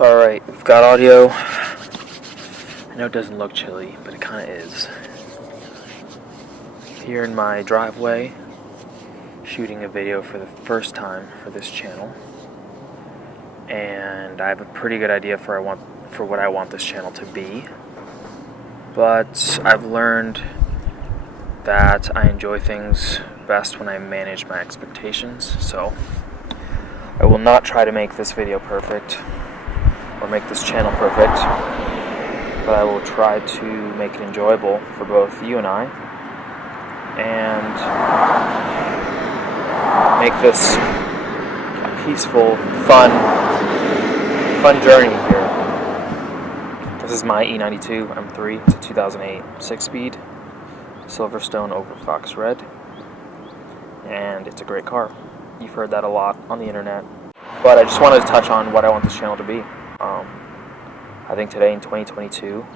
Alright, we've got audio. I know it doesn't look chilly, but it kind of is. Here in my driveway, shooting a video for the first time for this channel. And I have a pretty good idea for what I want this channel to be. But I've learned that I enjoy things best when I manage my expectations. So I will not try to make this video perfect or make this channel perfect, but I will try to make it enjoyable for both you and I, and make this a peaceful, fun journey here. This is my E92 M3. It's a 2008 6-speed Silverstone over Fox Red, and it's a great car. You've heard that a lot on the internet, but I just wanted to touch on what I want this channel to be. I think today in 2022,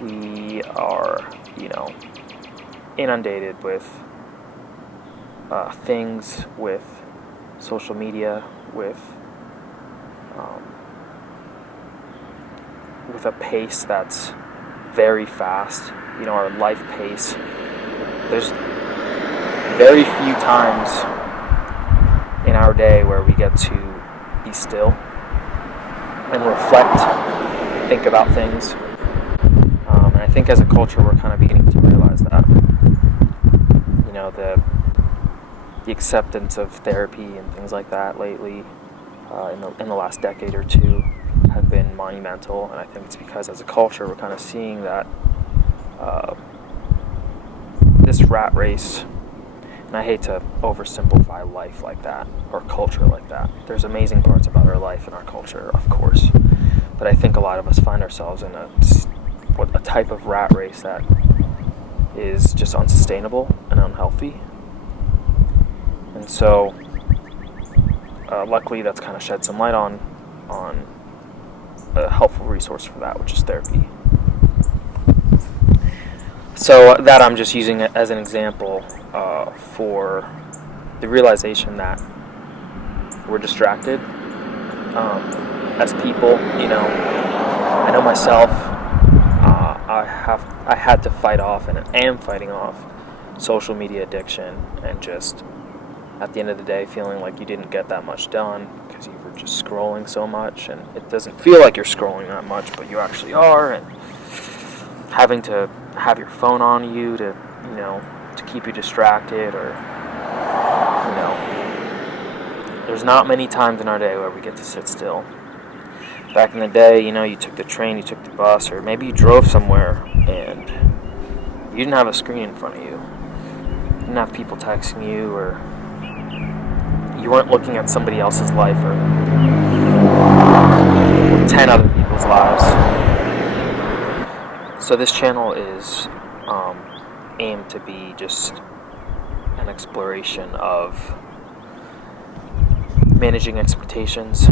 we are, inundated with things, with social media, with a pace that's very fast. Our life pace. There's very few times in our day where we get to be still and reflect, think about things. And I think as a culture we're kind of beginning to realize that. The acceptance of therapy and things like that lately, in the last decade or two, have been monumental. And I think it's because as a culture we're kind of seeing that this rat race, and I hate to oversimplify life like that, or culture like that. There's amazing parts about our life and our culture, of course. But I think a lot of us find ourselves in a type of rat race that is just unsustainable and unhealthy. And so, luckily that's kind of shed some light on a helpful resource for that, which is therapy. So that I'm just using it as an example for the realization that we're distracted as people. I know myself. I had to fight off, and am fighting off, social media addiction, and just at the end of the day feeling like you didn't get that much done because you were just scrolling so much, and it doesn't feel like you're scrolling that much, but you actually are, and having to have your phone on you to keep you distracted, or there's not many times in our day where we get to sit still. Back in the day, you took the train, you took the bus, or maybe you drove somewhere and you didn't have a screen in front of you. You didn't have people texting you, or you weren't looking at somebody else's life or 10 other people's lives. So this channel is aimed to be just an exploration of managing expectations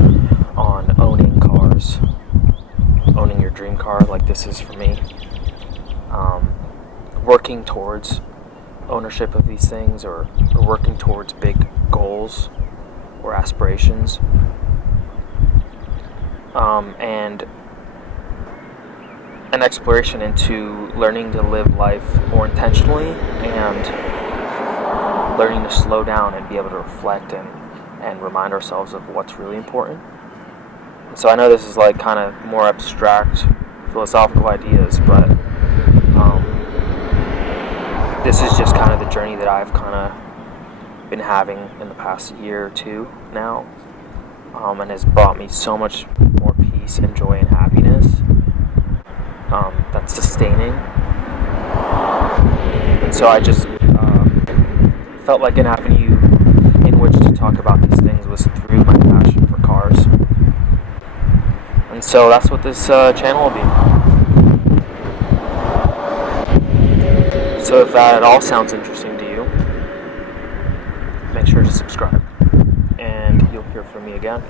on owning cars, owning your dream car like this is for me, working towards ownership of these things, or working towards big goals or aspirations, and an exploration into learning to live life more intentionally, and learning to slow down and be able to reflect and remind ourselves of what's really important. And so I know this is like kind of more abstract philosophical ideas, but this is just kind of the journey that I've kind of been having in the past year or two now, and has brought me so much more peace and joy and happiness that's sustaining. And so I just felt like an avenue in which to talk about these things was through my passion for cars. And so that's what this channel will be. So if that at all sounds interesting to you, make sure to subscribe, and you'll hear from me again.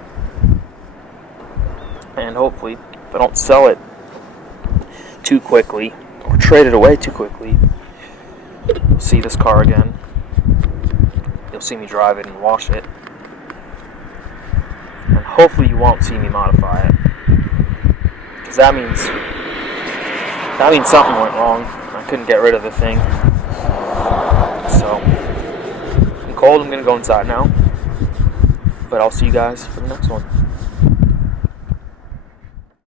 And hopefully, if I don't sell it too quickly or trade it away too quickly, you'll see this car again. You'll see me drive it and wash it, and hopefully you won't see me modify it. 'cause that means something went wrong. I couldn't get rid of the thing. So I'm cold. I'm gonna go inside now. But I'll see you guys for the next one.